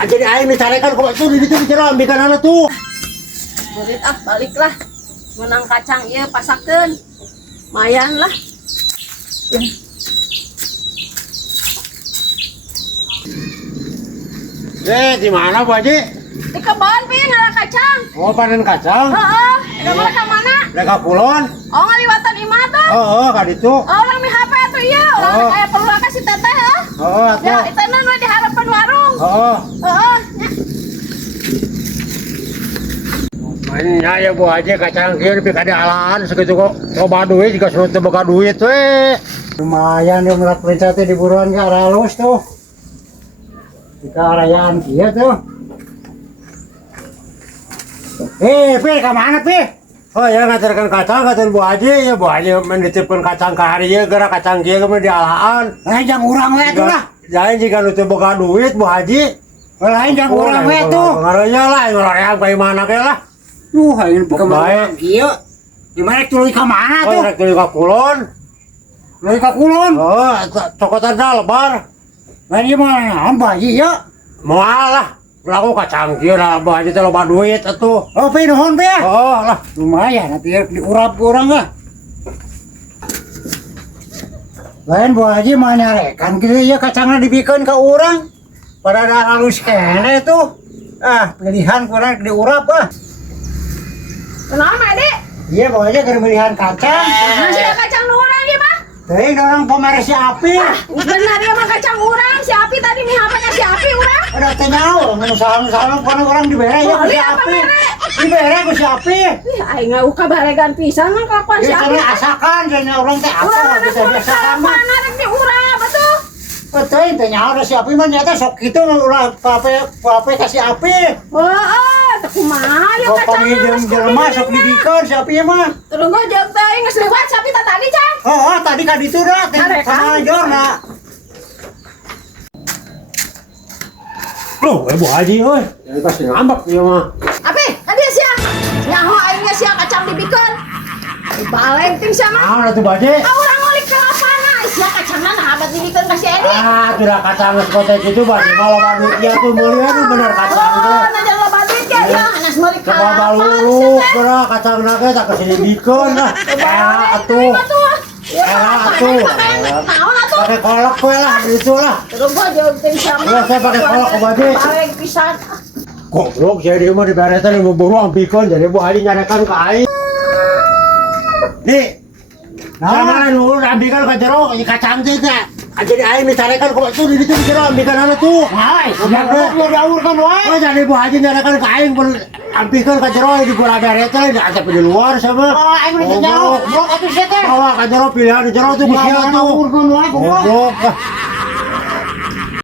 Jadi aing dicarekan kok tuh di ditu jero ambilkan anak tuh. Murid baliklah. Menang kacang ieu pasakeun. Mayan lah. Di mana Bu Haji? Di kebon pi ngalah kacang. Oh, panen kacang. Heeh. Udah mulai ka mana? Leka kulon. Oh, ngaliwatan imah tuh. Heeh, ka ditu. Oh, orang mi HP tuh ieu. Orang aya perlu ka si teteh heuh. Heeh, Ya, atuh. itu nu di harapan warung. Heeh. Heeh. Mainnya ya Bu Haji kacang kieu di kada alaan sakitu kok coba duit juga suruh teu boga duit we. Lumayan yang merak pencet di buruan ke arah halus tuh. Di arayaan kieu tuh. Pi, ka mana Pi? Oh ya ngaturkeun kacang katur Bu Haji ya Bu Haji menitipkeun kacang ka hari ieu gara kacang kieu mah di alaan. Lain jang urang we tuh lah. Jain jika nu teu boga duit Bu Haji. Lain jang urang we tuh. Ngaronya lah ngaroreang ka imana ge lah. Hain kemana kieu? Di mana tuluy ka mana Oh, tuh? rek tuluy ka kulon. Tuluy ka kulon. Oh, cokotan lebar. Lain ieu mah naon bayi ya? Moal lah. Laku kacang kieu lah Bu Haji teh loba duit atuh. Oh, pi nuhun pi. Oh, lah. Lumayan atuh ya diurap ku urang lah. Lain Bu Haji mah nyarekan kieu ya kacangna dibikeun ka urang. Pada da halus kene tuh. Ah, pilihan kurang diurap ah. Kenapa, Dik? Iya, Bu Haji keur pilihan kacang. Masih ada kacang nu urang ieu mah. Teuing orang pamer si Api. Benar dia mah kacang urang. Si Api tadi mi HP-nya si Api urang. Ada teh nyaho, misalnya kono orang dibere ya ku si Lihat apa Api. mere? Dibere ku si Api. Ih, aing ngau kabaregan pisan mah kapan si Ya Api. karena asakan cenah urang teh apa Urang ada bisa kulit biasakan mah. mana rek di urang betul. Betul teh nyaho da si Api mah nyata sok kitu ulah pape ka si Api. Heeh, teu kumaha ya Kok kacang. panggil jelema sok dibikeun si Api mah. Terus gua jeung teh geus lewat si Api tadi can. Oh, tadi ka ditu dah teh Arek, sama jorna. Loh, Bu Haji euy. Jadi kasih ngambek ieu mah. Api, tadi sia. Nyaho aing geus sia kacang dibikeun. Baleng ting sama. Naon atuh Bu Haji? Orang ngulik ke lapana. Sia kacangna nah abad dibikeun ka si Edi. Ah, tidak kacang sekotek itu Bu Haji. Kalau baru iya tuh mulia tuh bener kacang Oh, tuh. najan loba duit ya, ya. Anas ngulik ke Coba balulu geura kacang nake tak kesini dikeun lah. Atuh. Era atuh. Naon atuh? Pakai kolak we lah gitu lah. Terus gua jeung ting sama. Iya, saya pakai kolak ke baju. Baleng pisan. Goblok jadi mah diberetan mau buru ampikeun jadi Bu Haji nyarekan ka aing. Nih. Nah, nu ambilkan ka jero kacang teh teh. Jadi aing dicarekan kok tuh di ditu jero ambilkan anak tuh. Hai, udah diaurkan wae. Oh, jadi Bu Haji nyarekan ka aing ampikeun ka jero di gula beretan di asap di luar sama. Oh, aing udah nyaho. Brok atuh sia teh. Bawa ka jero pilihan di jero tuh ku sia tuh. Urkan wae goblok. Goblok.